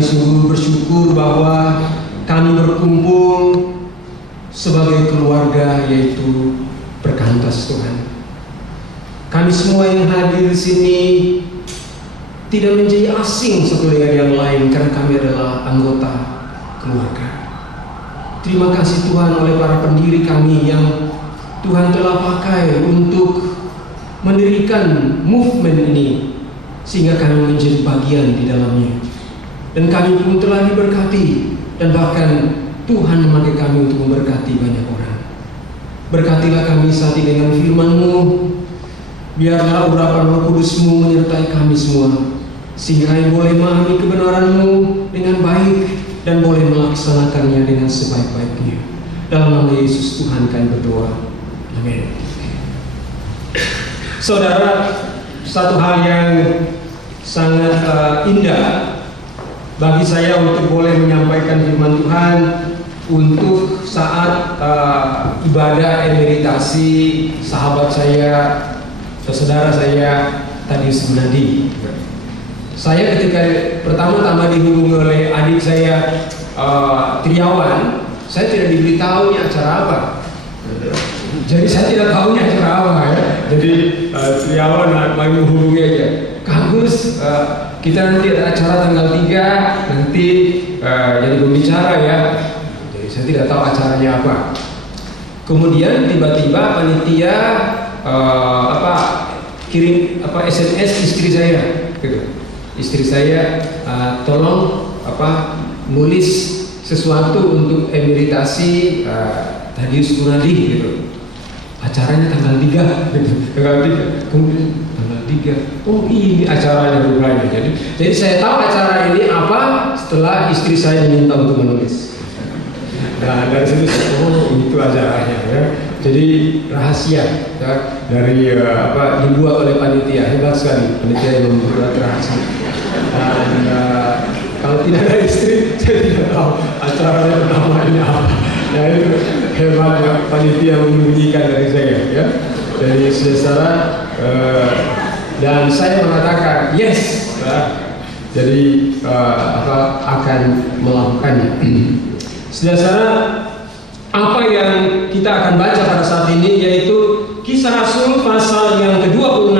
Kami sungguh bersyukur bahwa kami berkumpul sebagai keluarga, yaitu Perkantas Tuhan. Kami semua yang hadir di sini tidak menjadi asing satu dengan yang lain, karena kami adalah anggota keluarga. Terima kasih Tuhan oleh para pendiri kami yang Tuhan telah pakai untuk mendirikan movement ini, sehingga kami menjadi bagian di dalamnya. Dan kami pun telah diberkati, dan bahkan Tuhan memakai kami untuk memberkati banyak orang. Berkatilah kami saat ini dengan firman-Mu. Biarlah urapan Roh Kudus-Mu menyertai kami semua, sehingga kami boleh memahami kebenaran-Mu dengan baik dan boleh melaksanakannya dengan sebaik-baiknya. Dalam nama Yesus Tuhan kami berdoa. Amin. Saudara, satu hal yang sangat indah bagi saya untuk boleh menyampaikan firman Tuhan untuk saat ibadah emeritasi sahabat saya, saudara saya Thaddeus Gunadi. Saya ketika pertama-tama dihubungi oleh adik saya Triawan, saya tidak diberitahu ini acara apa. Jadi saya tidak tahu ini acara apa ya. Jadi Triawan main menghubungi aja. Kang Gus, kita nanti ada acara tanggal 3, nanti jadi pembicara ya. Jadi saya tidak tahu acaranya apa. Kemudian tiba-tiba panitia kirim SMS istri saya, gitu. Istri saya tolong nulis sesuatu untuk emeritasi Thaddeus Gunadi, gitu. Acaranya tanggal 3, gitu. Tanggal 3. Oh, ini acaranya rupanya. Jadi saya tahu acara ini apa setelah istri saya minta untuk menulis. Nah, dari situ itu acaranya ya. Jadi rahasia ya, dari dibuat oleh panitia. Hebat sekali panitia yang membuat rahasia. Dan kalau tidak ada istri, saya tidak tahu acaranya namanya apa. Nah, itu hebat ya, panitia menyembunyikan dari saya ya. Jadi saudara, dan saya mengatakan yes ya. Jadi akan melakukannya. Saudara, apa yang kita akan baca pada saat ini yaitu Kisah Rasul pasal yang ke-26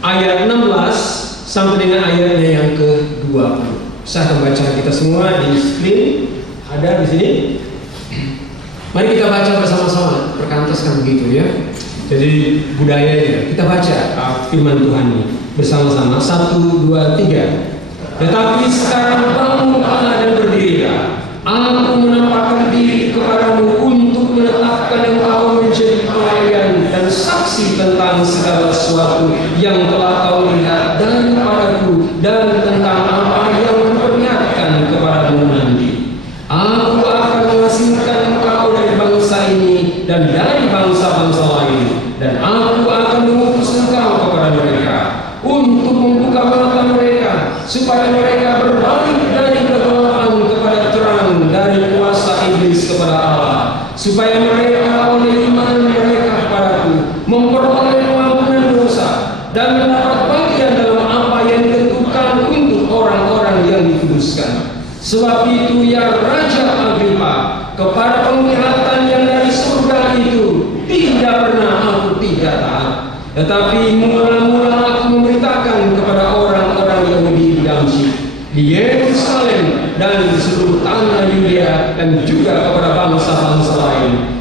ayat 16 sampai dengan ayatnya yang ke-20. Saya akan baca, kita semua di screen ada di sini. Mari kita baca bersama-sama. Perkantas kan begitu ya. Jadi budayanya kita baca firman Tuhan ini bersama-sama. 1, 2, 3. Tetapi sekarang bangunlah dan berdirilah. Aku menampakkan diri kepadamu untuk menetapkan engkau menjadi pelayan dan saksi tentang segala sesuatu yang telah kau lihat daripadaku dan tentang apa yang kuperlihatkan kepadamu nanti. Aku akan mengasingkan engkau dari bangsa ini dan dari bangsa-bangsa lain, dan aku akan mengutus engkau kepada mereka untuk membuka mata mereka supaya mereka berbalik dari kegelapan kepada terang, dari kuasa iblis kepada Allah, supaya mereka oleh iman mereka kepadaku memperoleh pengampunan dosa dan mendapat bagian dalam apa yang ditentukan untuk orang-orang yang dikuduskan. Sebab itu ya Raja Agripa, kepada penglihatan yang dari surga itu tidak pernah aku tidak taat, tetapi mula-mula aku memberitakan kepada orang-orang Yahudi di Damsyik, di Yerusalem dan di seluruh tanah Yudea, dan juga kepada bangsa-bangsa lain,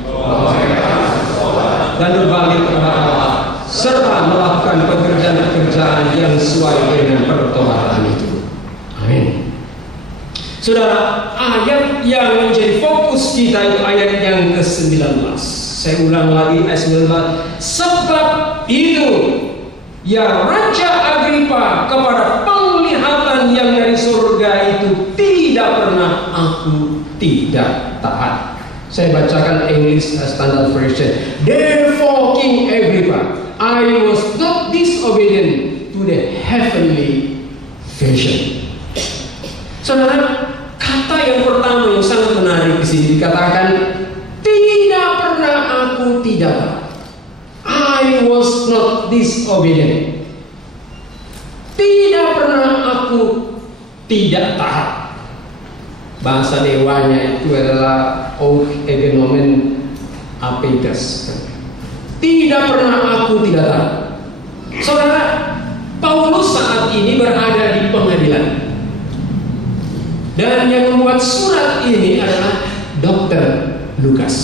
dan berbalik kepada Allah, serta melakukan pekerjaan-pekerjaan yang sesuai dengan pertobatan itu. Amin. Saudara, ayat yang menjadi fokus kita itu ayat yang ke-19. Saya ulang lagi ayat 19. Sebab itu ya Raja Agripa, kepada penglihatan yang dari surga itu tidak pernah aku tidak taat. Saya bacakan English Standard Version. Therefore King Agrippa, I was not disobedient to the heavenly vision. Saudara, kata yang pertama yang sangat menarik di sini dikatakan tidak pernah aku tidak taat. I was not disobedient. Tidak pernah aku tidak taat. Bahasa dewanya itu adalah egenomen apetes. Tidak pernah aku tidak taat. Saudara, Paulus saat ini berada di pengadilan. Dan yang membuat surat ini adalah Dr. Lukas.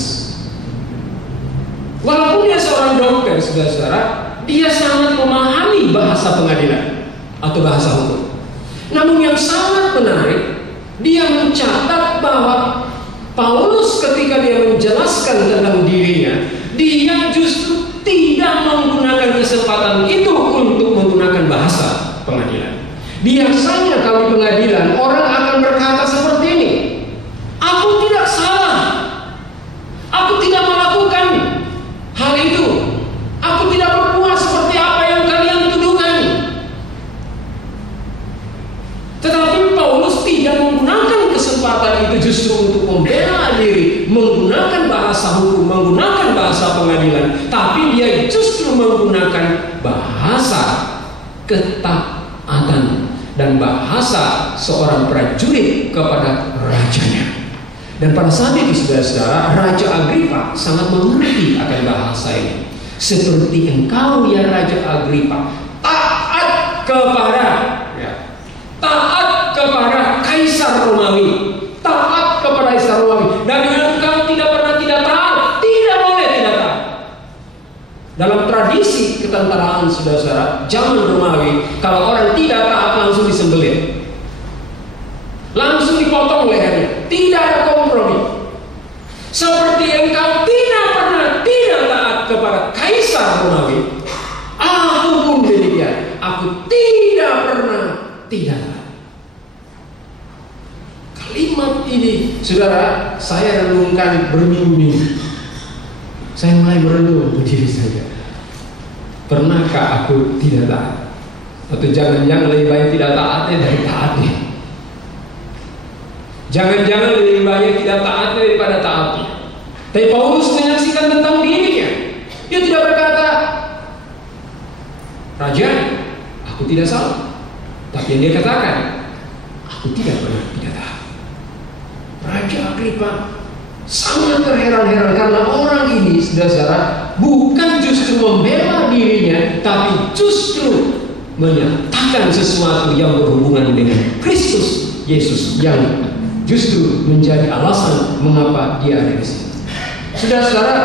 Walaupun dia seorang dokter, saudara-saudara, dia sangat memahami bahasa pengadilan atau bahasa hukum. Namun yang sangat menarik, dia mencatat bahwa Paulus ketika dia menjelaskan tentang dirinya, dia justru tidak menggunakan kesempatan itu untuk menggunakan bahasa pengadilan. Biasanya kalau di pengadilan orang akan berkata seperti ini, aku tidak salah, aku tidak melakukan hal itu, aku tidak berbuat seperti apa yang kalian tuduhkan. Tetapi Paulus tidak menggunakan kesempatan itu justru untuk membela diri, menggunakan bahasa hukum, menggunakan bahasa pengadilan, tapi dia justru menggunakan bahasa ketaatan dan bahasa seorang prajurit kepada rajanya. Dan pada saat itu saudara-saudara, Raja Agripa sangat mengerti akan bahasa ini. Seperti engkau ya Raja Agripa, taat kepada Kaisar Romawi, taat kepada Kaisar Romawi. Dan engkau tidak pernah tidak taat, tidak boleh tidak taat. Dalam tradisi ketentaraan saudara-saudara, zaman Romawi, kalau orang tidak taat langsung disembelih, langsung dipotong lehernya, tidak ada kompromi. Seperti engkau tidak pernah tidak taat kepada Kaisar Romawi, aku pun demikian, aku tidak pernah tidak taat. Kalimat ini, saudara, saya renungkan berminggu-minggu. Saya mulai merenung ke diri saya. Pernahkah aku tidak taat? Atau jangan-jangan lebih baik tidak taatnya dari taatnya? Jangan-jangan lebih baik tidak taatnya daripada taatnya. Tapi Paulus menyaksikan tentang dirinya. Dia tidak berkata, Raja, aku tidak salah. Tapi yang dia katakan, aku tidak pernah tidak taat. Raja Agripa sangat terheran-heran karena orang ini, saudara-saudara, bukan justru membela dirinya, tapi justru menyatakan sesuatu yang berhubungan dengan Kristus Yesus yang justru menjadi alasan mengapa dia ada di sini. Saudara-saudara,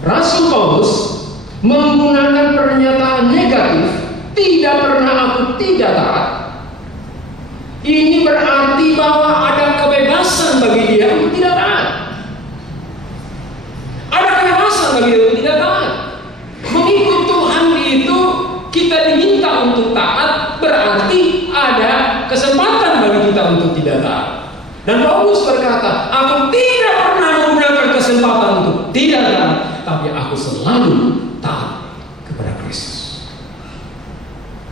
Rasul Paulus menggunakan pernyataan negatif, tidak pernah aku tidak taat. Ini berarti bahwa ada kebebasan bagi dia untuk tidak taat. Ada kebebasan bagi dia untuk tidak taat. Mengikut Tuhan itu kita diminta untuk taat, berarti ada kesempatan bagi kita untuk tidak taat. Dan Paulus berkata, aku tidak pernah menggunakan kesempatan untuk tidak taat, tapi aku selalu taat kepada Kristus.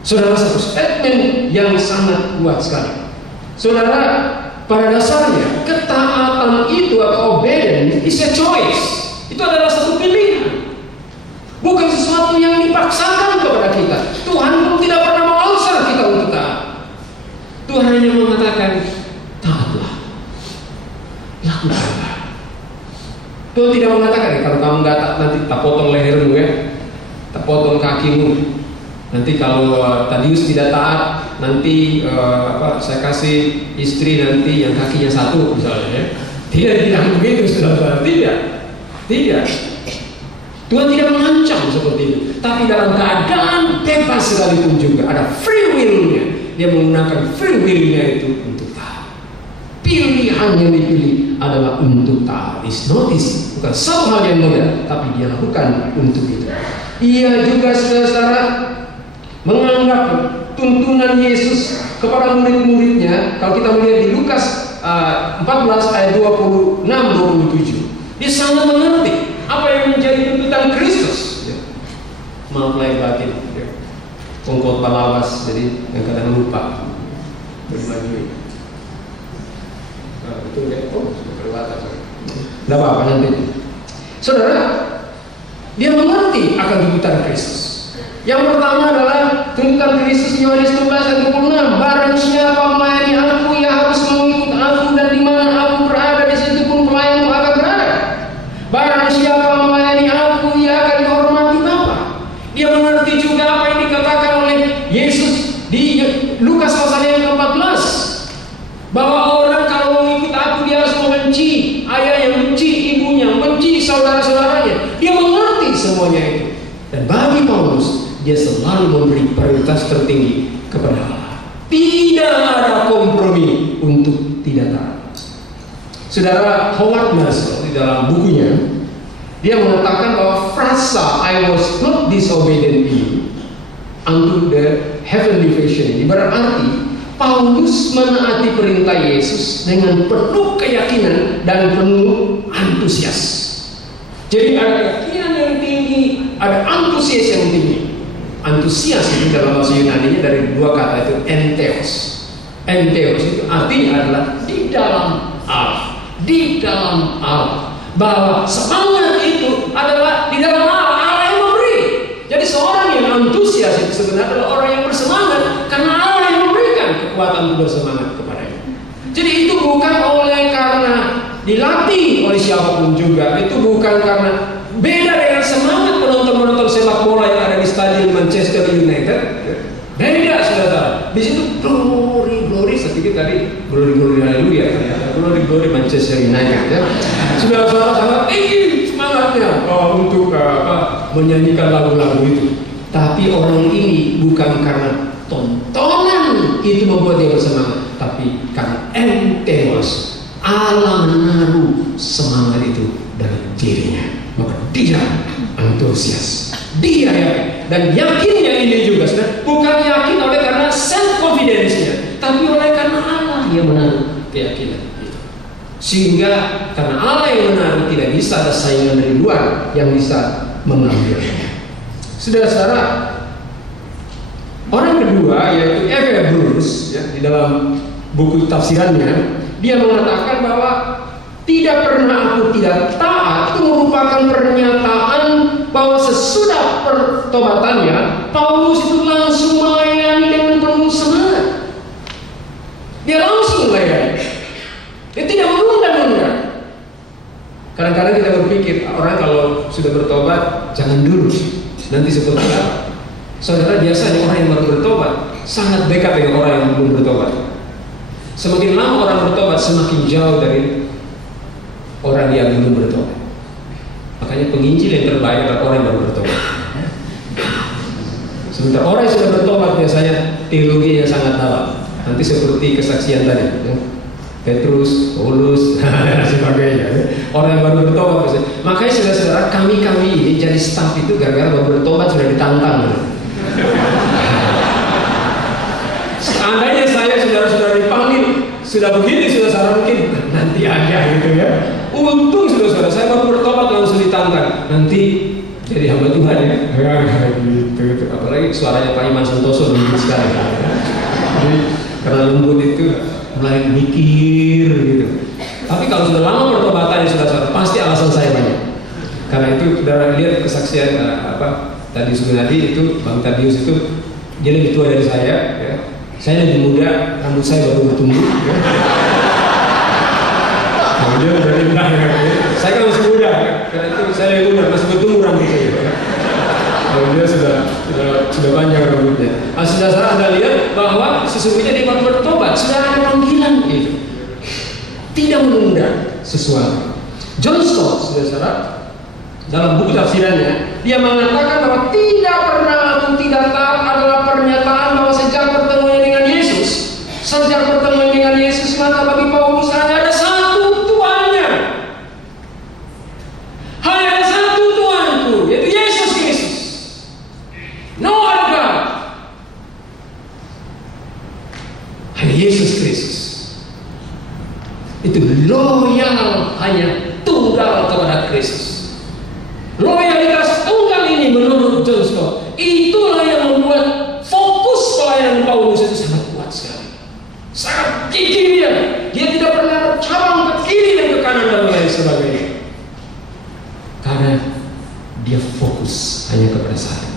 Saudara, satu statement yang sangat kuat sekali. Saudara, pada dasarnya ketaatan itu atau obedience is a choice. Itu adalah satu pilihan, bukan sesuatu yang dipaksakan kepada kita. Tuhan pun tidak pernah memaksa kita untuk taat. Tuhan hanya mengatakan, taatlah, lakukanlah. Tuhan tidak mengatakan, kalau kamu nggak taat nanti tak potong lehermu ya, tak potong kakimu. Nanti kalau Tadius tidak taat, nanti saya kasih istri nanti yang kakinya satu misalnya ya. Tidak begitu, saudara-saudara. Tidak. Tuhan tidak mengancam seperti itu. Tapi dalam keadaan bebas sekalipun juga ada free will-nya. Dia menggunakan free will-nya itu untuk taat. Pilihan yang dipilih adalah untuk taat. Notice, bukan satu hal yang mudah, tapi dia lakukan untuk itu. Ia juga saudara-saudara menganggap tuntunan Yesus kepada murid-muridnya. Kalau kita melihat di Lukas 14 ayat 26-27, dia sangat mengerti apa yang menjadi tuntutan Kristus. Maaf lahir batin, pengkot palawas, jadi yang kadang lupa bermaju. Betul ya? Oh, sudah berkata. Tidak apa-apa nanti. Saudara, dia mengerti akan tuntutan Kristus. Yang pertama adalah tuntutan Kristus Yohanes 12 ayat 26. Barang siapa melayani aku, ia harus mengikut aku, dan di mana aku berada, di situ pun pelayanku akan berada. Barang siapa melayani aku, ia akan dihormati Bapa. Dia mengerti juga apa yang dikatakan oleh Yesus di Lukas pasal yang ke-14, bahwa orang kalau mengikut aku, dia harus membenci ayahnya, benci ibunya, benci saudara-saudaranya. Dia mengerti semuanya itu. Dan bagi Paulus, dia selalu memberi prioritas tertinggi kepada Allah. Tidak ada kompromi untuk tidak taat. Saudara Howard Maslow di dalam bukunya, dia mengatakan bahwa frasa I was not disobedient you unto the heavenly vision berarti Paulus menaati perintah Yesus dengan penuh keyakinan dan penuh antusias. Jadi ada keyakinan yang tinggi, ada antusias yang tinggi. Antusias itu dalam bahasa Yunani dari dua kata itu entheos. Entheos itu artinya adalah di dalam Allah, di dalam Allah. Bahwa semangat itu adalah di dalam Allah, Allah yang memberi. Jadi seorang yang antusias itu sebenarnya adalah orang yang bersemangat karena Allah yang memberikan kekuatan untuk bersemangat kepadanya. Jadi itu bukan oleh karena dilatih oleh siapapun juga. Itu bukan karena beda dengan semangat penonton-penonton sepak bola yang ada di stadion Manchester United. Beda, saudara. Di situ glory, sedikit tadi glory haleluya, glory Manchester United. Ya. Saudara-saudara sangat tinggi semangatnya untuk menyanyikan lagu-lagu itu. Tapi orang ini bukan karena tontonan itu membuat dia bersemangat, tapi karena entheos, Allah menaruh semangat itu dalam dirinya. Maka dia antusias, dia yakin. Dan yakinnya ini juga bukan yakin oleh karena self confidence-nya, tapi oleh karena Allah yang menaruh keyakinan itu. Sehingga karena Allah yang menaruh, tidak bisa ada saingan dari luar yang bisa mengambilnya. Saudara-saudara, orang kedua yaitu F.F. Bruce ya, di dalam buku tafsirannya, dia mengatakan bahwa tidak pernah aku tidak taat itu merupakan pernyataan bahwa sesudah pertobatannya Paulus itu langsung melayani dengan penuh semangat. Dia langsung melayani. Dia tidak menunda-nunda. Kadang-kadang kita berpikir orang kalau sudah bertobat jangan dulu, nanti seperti apa? Saudara, biasanya orang yang baru bertobat sangat dekat dengan orang yang belum bertobat. Semakin lama orang bertobat, semakin jauh dari orang yang belum bertobat. Makanya penginjil yang terbaik adalah orang yang baru bertobat. Sementara orang yang sudah bertobat biasanya teologinya sangat dalam. Nanti seperti kesaksian tadi, ya. Petrus, Paulus, dan sebagainya. Orang yang baru bertobat biasanya. Makanya saudara-saudara, kami ini jadi staff itu gara-gara baru bertobat sudah ditantang. Seandainya saya saudara-saudara dipanggil sudah begini, sudah salah mungkin nanti aja gitu ya. Untung saudara-saudara saya baru bertobat langsung ditantang. Nanti jadi hamba Tuhan ya. Gitu. Apalagi suaranya Pak Iman Santoso lembut sekali. Jadi karena lembut itu mulai mikir gitu. Tapi kalau sudah lama pertobatan saudara-saudara, pasti alasan saya banyak. Karena itu saudara lihat kesaksian tadi Sugunadi itu Bang Tadius itu dia lebih tua dari saya ya. Saya lebih muda, rambut saya baru bertumbuh ya. Kemudian dari belakang saya kan masih muda ya. Karena itu saya lebih muda, masih bertumbuh rambut saya ya. Kemudian sudah panjang rambutnya. Saudara Anda lihat bahwa sesungguhnya dia baru bertobat, sudah ada panggilan itu. Tidak menunda sesuatu. John Stott, saudara, dalam buku tafsirannya, dia mengatakan bahwa tidak pernah aku tidak taat adalah pernyataan bahwa sejak pertemuan dengan Yesus, maka bagi Paulus hanya ada satu Tuhannya. Hanya ada satu Tuhanku, yaitu Yesus Kristus. No other God. Hanya Yesus Kristus. Itu loyal hanya tunggal kepada Kristus. Loyalitas tunggal ini menurut John Stott, itulah yang membuat fokus pelayanan Paulus itu sangat kuat sekali. Sangat gigih dia. Dia tidak pernah bercabang ke kiri dan ke kanan dan lain sebagainya. Karena dia fokus hanya kepada satu.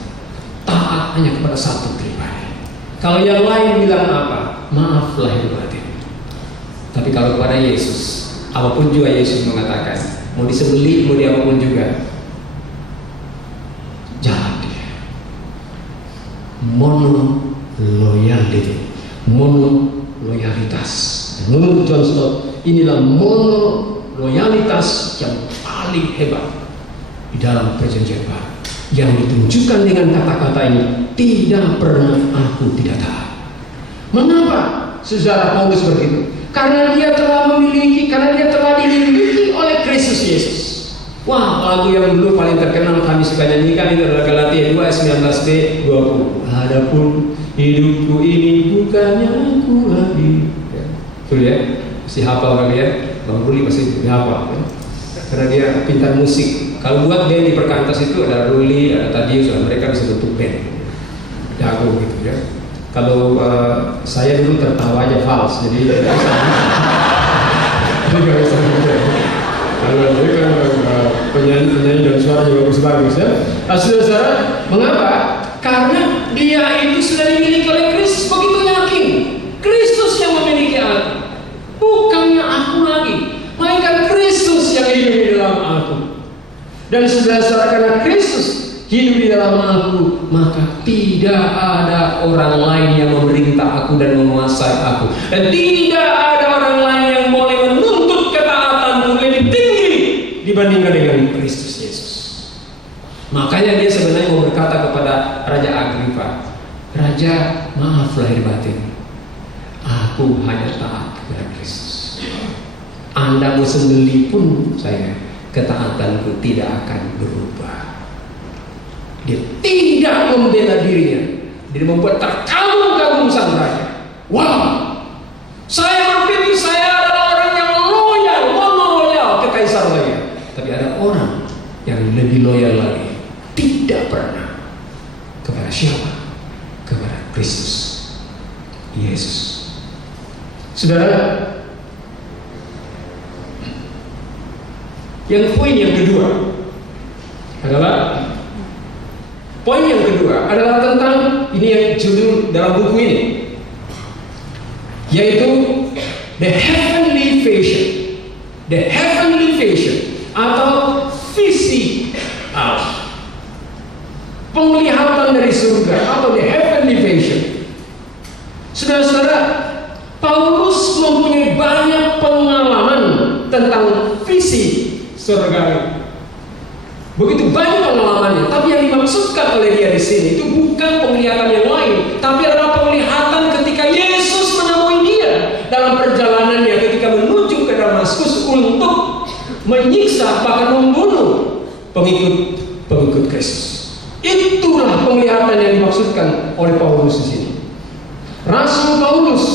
taat hanya kepada satu pribadi. Kalau yang lain bilang apa, maaf lahir batin. Tapi kalau kepada Yesus, apapun juga Yesus mengatakan, mau disembelih, mau diapapun juga, jalan dia. Mono loyalitas. Menurut John Stott, inilah loyalitas yang paling hebat di dalam perjanjian baru, yang ditunjukkan dengan kata-kata ini, tidak pernah aku tidak taat. Mengapa saudara Paulus begitu? Karena dia telah dimiliki oleh Kristus Yesus. Wah, lagu yang dulu paling terkenal kami suka nyanyikan itu adalah Galatia 2:19b 20. Adapun hidupku ini bukannya aku lagi. Betul ya? Masih hafal kali ya? Bang Ruli pasti hafal ya? Karena dia pintar musik. Kalau buat band di Perkantas itu ada Ruli, ada Tadius, mereka bisa bentuk band. Jago gitu ya. Kalau saya dulu tertawa aja fals, jadi nggak bisa gitu. Kalau dia kan penyanyi dan suaranya bagus ya. Saudara, mengapa? Karena dia itu sudah dimiliki oleh Kristus, begitu yakin. Kristus yang memiliki aku, bukannya aku lagi, melainkan Kristus yang hidup di dalam aku. Dan saudara-saudara, karena Kristus hidup di dalam aku, maka tidak ada orang lain yang memerintah aku dan menguasai aku, dan tidak ada orang lain yang boleh menuntut ketaatanku lebih tinggi dibandingkan dengan Kristus Yesus. Makanya dia sebenarnya mau berkata kepada Raja Agripa, Raja, maaf lahir batin, aku hanya taat kepada Kristus. Anda mau sembelih pun saya, ketaatanku tidak akan berubah. Dia tidak membela dirinya, dia membuat terkagum-kagum sang raja. Wow, saya berpikir saya adalah orang yang loyal ke kaisar lagi. Tapi ada orang yang lebih loyal lagi, tidak pernah. Kepada siapa? Kepada Kristus Yesus. Saudara, yang poin yang kedua adalah tentang ini yang judul dalam buku ini, yaitu the heavenly vision atau visi Allah, penglihatan dari surga atau the heavenly vision. Saudara-saudara, Paulus mempunyai banyak pengalaman tentang visi surgawi. Begitu banyak pengalamannya, tapi yang dimaksudkan oleh dia di sini itu bukan penglihatan yang lain, tapi adalah penglihatan ketika Yesus menemui dia dalam perjalanannya ketika menuju ke Damaskus untuk menyiksa bahkan membunuh pengikut Kristus. Itulah penglihatan yang dimaksudkan oleh Paulus di sini. Rasul Paulus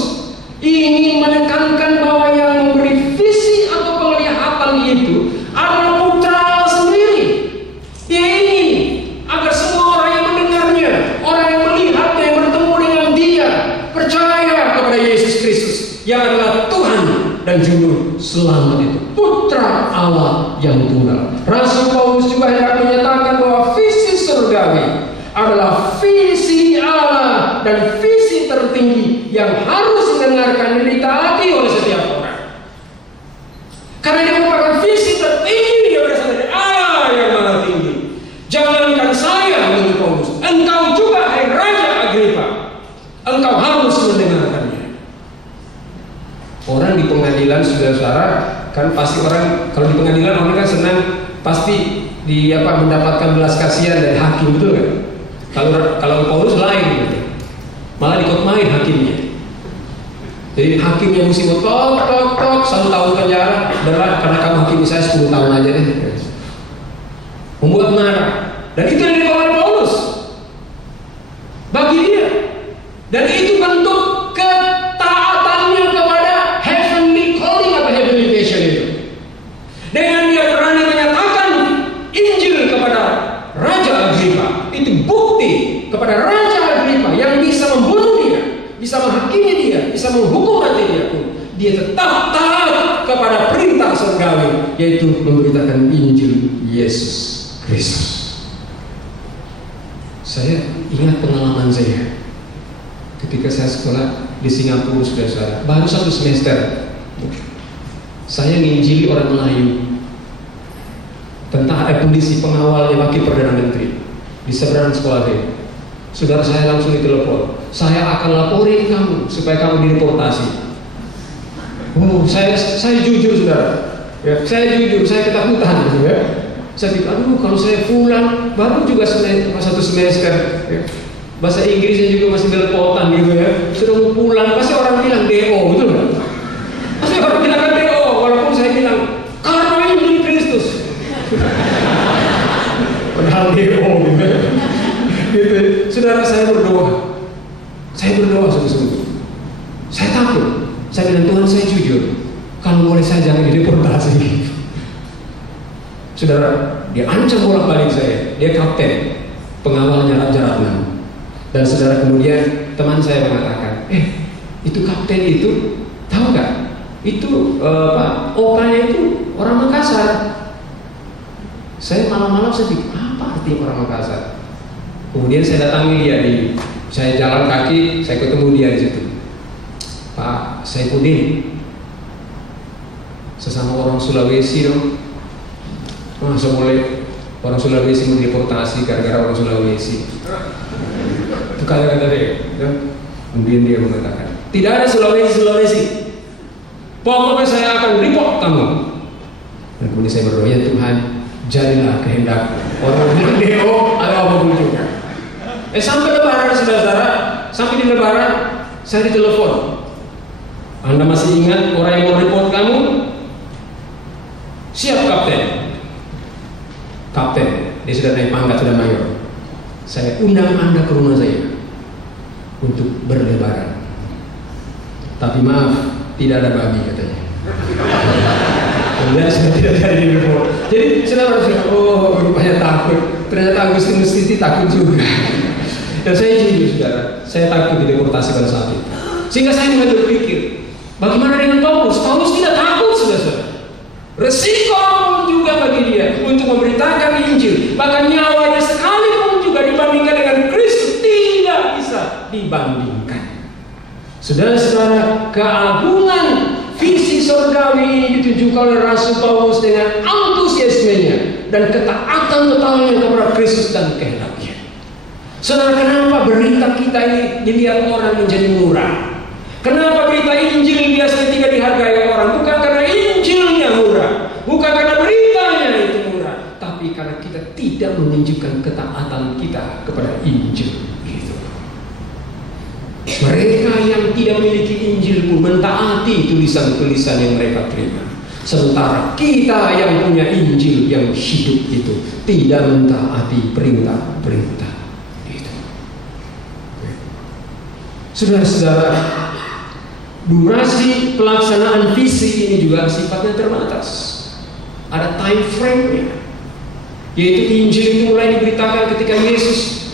ingin menekankan bahwa yang memberi visi atau penglihatan itu adalah putra Allah sendiri. Dia ingin agar semua orang yang mendengarnya, orang yang melihatnya, yang bertemu dengan dia, percaya kepada Yesus Kristus yang adalah Tuhan dan Juru Selamat itu, putra Allah yang tunggal. Rasul Paulus juga hendak menyatakan bahwa visi surgawi adalah visi Allah dan visi tertinggi yang harus didengarkan dan ditaati oleh setiap orang. Karena dia merupakan visi tertinggi, dia berasal dari Allah yang maha tinggi. Jangankan saya, menurut Paulus, engkau juga, hai Raja Agripa, engkau harus mendengarkannya. Orang di pengadilan, saudara-saudara, kan pasti orang kalau di pengadilan orang kan senang pasti mendapatkan belas kasihan dari hakim, betul kan? Kalau Paulus lain gitu. Malah dikotmain hakimnya. Jadi hakimnya mesti tok 1 tahun penjara, adalah karena kamu hakim saya 10 tahun aja deh. Membuat marah. Dan itu yang dibawa Paulus bagi dia. Dan itu bentuk ketaatannya kepada heavenly calling atau heavenly vision itu. Dengan dia berani menyatakan Injil kepada Raja Agripa, itu bukti kepada Raja Agripa yang bisa membunuh dia, bisa menghakimi dia, bisa menghukum mati dia pun, dia tetap taat kepada perintah surgawi, yaitu memberitakan Injil Yesus Kristus. Saya ingat pengalaman saya ketika saya sekolah di Singapura, saudara-saudara. Baru 1 semester saya nginjili orang Melayu tentang kondisi pengawalnya wakil Perdana Menteri di seberang sekolah saya. Saudara, saya langsung ditelepon, saya akan laporin kamu supaya kamu dideportasi. Saya jujur, saudara, ya, saya jujur, saya ketakutan gitu ya. Saya pikir, aduh, kalau saya pulang baru juga 1 semester ya. Bahasa Inggrisnya juga masih belepotan gitu ya. Sudah mau pulang, pasti orang bilang DO, betul nggak? Pasti orang bilang kan DO, walaupun saya bilang karena Injil Kristus. Padahal DO gitu. Gitu. Saudara, saya berdoa sungguh-sungguh. Saya takut. Saya bilang, Tuhan, saya jujur, kalau boleh saya jangan dideportasi. Saudara, dia ancam bolak-balik saya. Dia kapten pengawalnya Raja Ratnam. Dan saudara, kemudian teman saya mengatakan, itu kapten itu, tahu nggak? Itu opanya itu orang Makassar. Saya malam-malam saya pikir, apa arti orang Makassar? Kemudian saya datangi dia saya jalan kaki, saya ketemu dia di situ. Pak Saifuddin, sesama orang Sulawesi dong. Masa boleh orang Sulawesi mau deportasi gara-gara orang Sulawesi? Itu kata-kata dia. Kemudian dia mengatakan, tidak ada Sulawesi. Pokoknya saya akan report kamu. Dan kemudian saya berdoa, ya Tuhan, jadilah kehendak orang bilang DO atau apapun juga. Sampai lebaran, saudara-saudara, sampai di lebaran saya ditelepon. Anda masih ingat orang yang mau report kamu? Siap, Kapten, dia sudah naik pangkat, sudah mayor. Saya undang Anda ke rumah saya untuk berlebaran. Tapi maaf, tidak ada babi katanya. Kemudian saya tidak jadi report. Jadi saya harus rupanya takut. Ternyata Agustinus Titi takut juga. Dan saya jujur, saudara, saya takut dideportasi pada saat itu. Sehingga saya mulai berpikir, bagaimana dengan Paulus? Paulus tidak takut, saudara. Resiko juga bagi dia untuk memberitakan Injil. Bahkan nyawanya sekalipun juga dibandingkan dengan Kristus tidak bisa dibandingkan. Saudara-saudara, keagungan visi surgawi ini ditunjukkan oleh Rasul Paulus dengan antusiasmenya dan ketaatan totalnya kepada Kristus dan kehendaknya. Saudara, kenapa berita kita ini dilihat orang menjadi murah? Kenapa berita Injil biasanya tidak dihargai orang? Bukan karena Injilnya murah, bukan karena beritanya itu murah, tapi karena kita tidak menunjukkan ketaatan kita kepada Injil. Gitu. Mereka yang tidak memiliki Injil pun mentaati tulisan-tulisan yang mereka terima. Sementara kita yang punya Injil yang hidup itu tidak mentaati perintah-perintah. Saudara-saudara, durasi pelaksanaan visi ini juga sifatnya terbatas. Ada time frame-nya, yaitu Injil itu mulai diberitakan ketika Yesus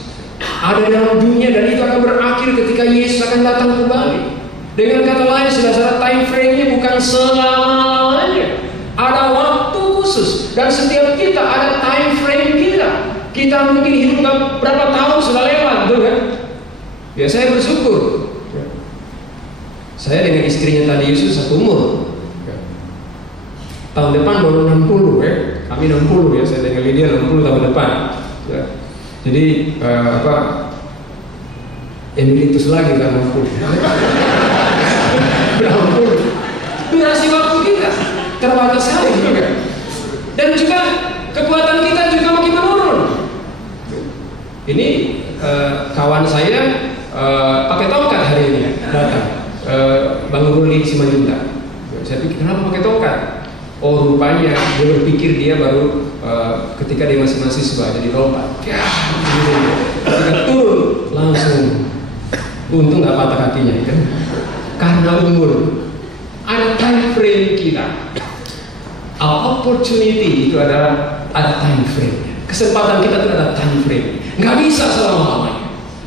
ada dalam dunia, dan itu akan berakhir ketika Yesus akan datang kembali. Dengan kata lain, saudara-saudara, time frame-nya bukan selama-lamanya. Ada waktu khusus, dan setiap kita ada time frame kita. Kita mungkin hidup berapa tahun sudah lewat, betul kan? Ya, saya bersyukur. Saya dengan istrinya tadi Yesus satu umur. Tahun depan baru 60 ya. Kami 60 ya, saya dengan Lydia 60 tahun depan. Ya. Jadi emeritus lagi kan 60. Berapa? Durasi waktu kita terbatas sekali juga. Dan juga kekuatan kita juga makin menurun. Ini kawan saya pakai tongkat hari ini datang, Bang Ruli Simanjuntak. Saya pikir kenapa pakai tongkat? Oh, rupanya dia berpikir dia baru ketika dia masih mahasiswa jadi lompat. Ketika turun langsung, untung nggak patah kakinya kan? Karena umur. Ada time frame kita. Our opportunity itu ada time frame. Kesempatan kita itu ada time frame. Nggak bisa selama-lamanya.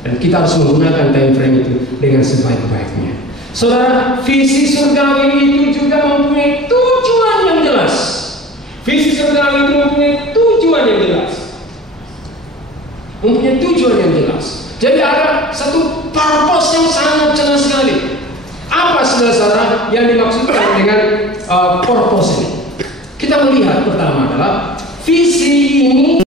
Dan kita harus menggunakan time frame itu dengan sebaik-baiknya. Saudara, visi surgawi itu juga mempunyai tujuan yang jelas. Visi surgawi itu mempunyai tujuan yang jelas. mempunyai tujuan yang jelas. Jadi ada satu purpose yang sangat jelas sekali. Apa saudara yang dimaksudkan dengan purpose ini? Kita melihat pertama adalah visi ini